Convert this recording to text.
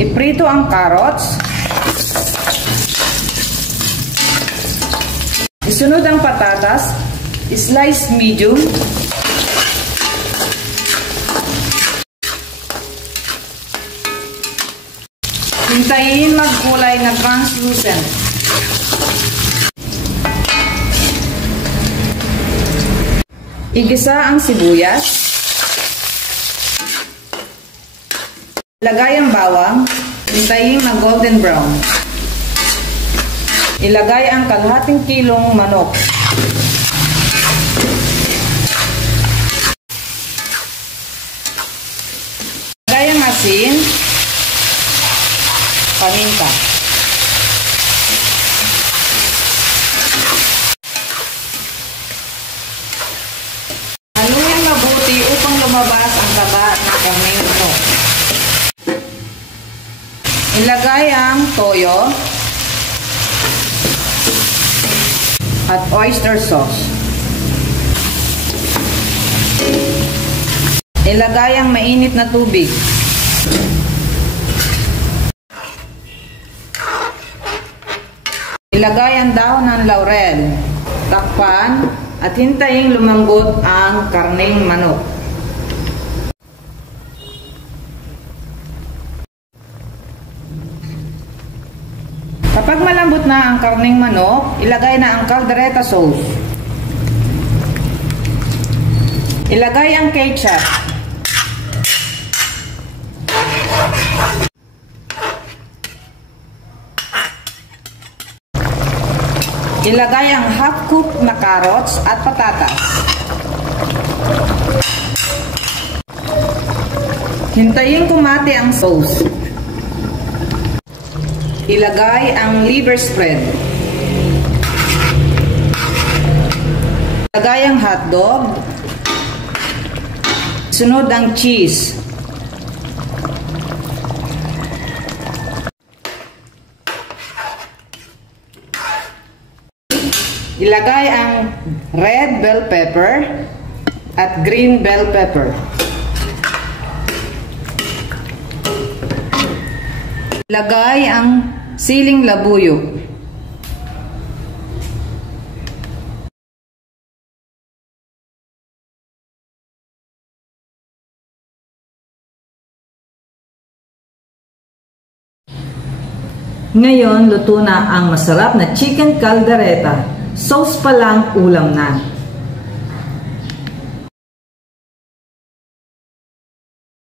Iprito ang carrots. Isunod ang patatas. Slice medium. Hintayin magkulay na translucent. Igisa ang sibuyas. Ilagay ang bawang. Hintayin na golden brown. Ilagay ang kalahating kilong manok. Ilagay ang asin. Paminta. Haluin mabuti upang lumabas ang taba ng karne nito. Ilagay ang toyo at oyster sauce. Ilagay ang mainit na tubig. Ilagay ang dahon ng laurel, takpan, at hintayin lumambot ang karneng manok. Kapag malambot na ang karneng manok, ilagay na ang caldereta sauce. Ilagay ang ketchup. Ilagay ang half-cooked na carrots at patatas. Hintayin kumati ang sauce. Ilagay ang liver spread. Ilagay ang hotdog. Sunod ang cheese. Ilagay ang red bell pepper at green bell pepper. Ilagay ang siling labuyo. Ngayon, luto na ang masarap na chicken caldereta. Sauce pa lang, ulam na.